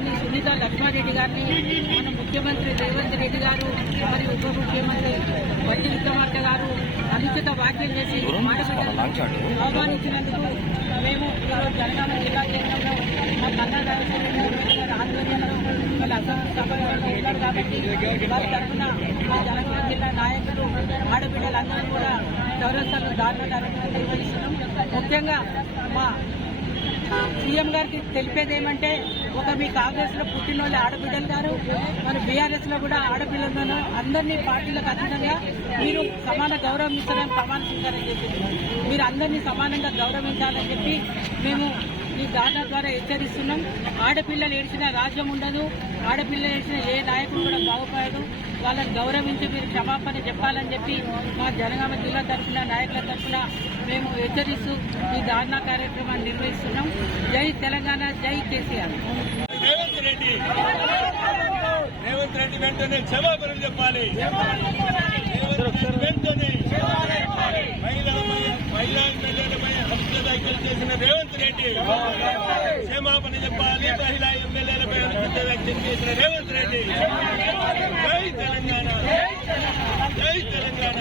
గారిని, సునీత లక్ష్మారెడ్డి గారిని, మన ముఖ్యమంత్రి రేవంత్ రెడ్డి గారు మరియు ఉప ముఖ్యమంత్రి బట్టి విక్రమార్క గారు అనుచిత వ్యాఖ్యలు చేసి ఆహ్వానించినందుకు మేము ఈరోజు జనగామ జిల్లా కేంద్రంలో మా కన్నా రాజశేఖర ఆధ్వర్యంలో వాళ్ళ అసెంబ్లీ సభ్యులు ఉన్నారు కాబట్టి వారి తరఫున మా జనగామ జిల్లా నాయకులు ఆడబిడ్డలందరూ కూడా చౌరస్తాలో దారుణ కార్యక్రమం నిర్వహిస్తున్నాం. ముఖ్యంగా మా సీఎం గారికి తెలిపేది ఏమంటే, మీ కాంగ్రెస్ లో పుట్టిన వాళ్ళు ఆడబిడ్డలు గారు, మరి బీఆర్ఎస్ లో కూడా ఆడపిల్లలను అందరినీ పార్టీలకు అతీతంగా మీరు సమాన గౌరవం ఇస్తారని ప్రమాణ స్వీకారం చేసింది. మీరు అందరినీ సమానంగా గౌరవించాలని చెప్పి మేము ఈ దాటా ద్వారా హెచ్చరిస్తున్నాం. ఆడపిల్లలు ఏడ్చిన రాజ్యం ఉండదు, ఆడపిల్లలు ఏడ్చిన ఏ నాయకుడు కూడా బాగుపడదు. వాళ్ళని గౌరవించి మీరు క్షమాపణ చెప్పాలని చెప్పి మా జనగామ జిల్లా తరఫున నాయకుల తరఫున మేము హెచ్చరిస్తూ ఈ ధారణ కార్యక్రమాన్ని నిర్వహిస్తున్నాం. జై తెలంగాణ, జై కేసీఆర్. రేవంత్ రెడ్డి వెంటనే క్షమాపణ చెప్పాలి. వెంటనే మహిళా ఎమ్మెల్యేలపై హత్య వ్యాఖ్యలు చేసిన రేవంత్ రెడ్డి క్షమాపణ చెప్పాలి. మహిళా ఎమ్మెల్యేలపై హత్య వ్యాఖ్యలు చేసిన రేవంత్ రెడ్డి. జై తెలంగాణ, జై తెలంగాణ.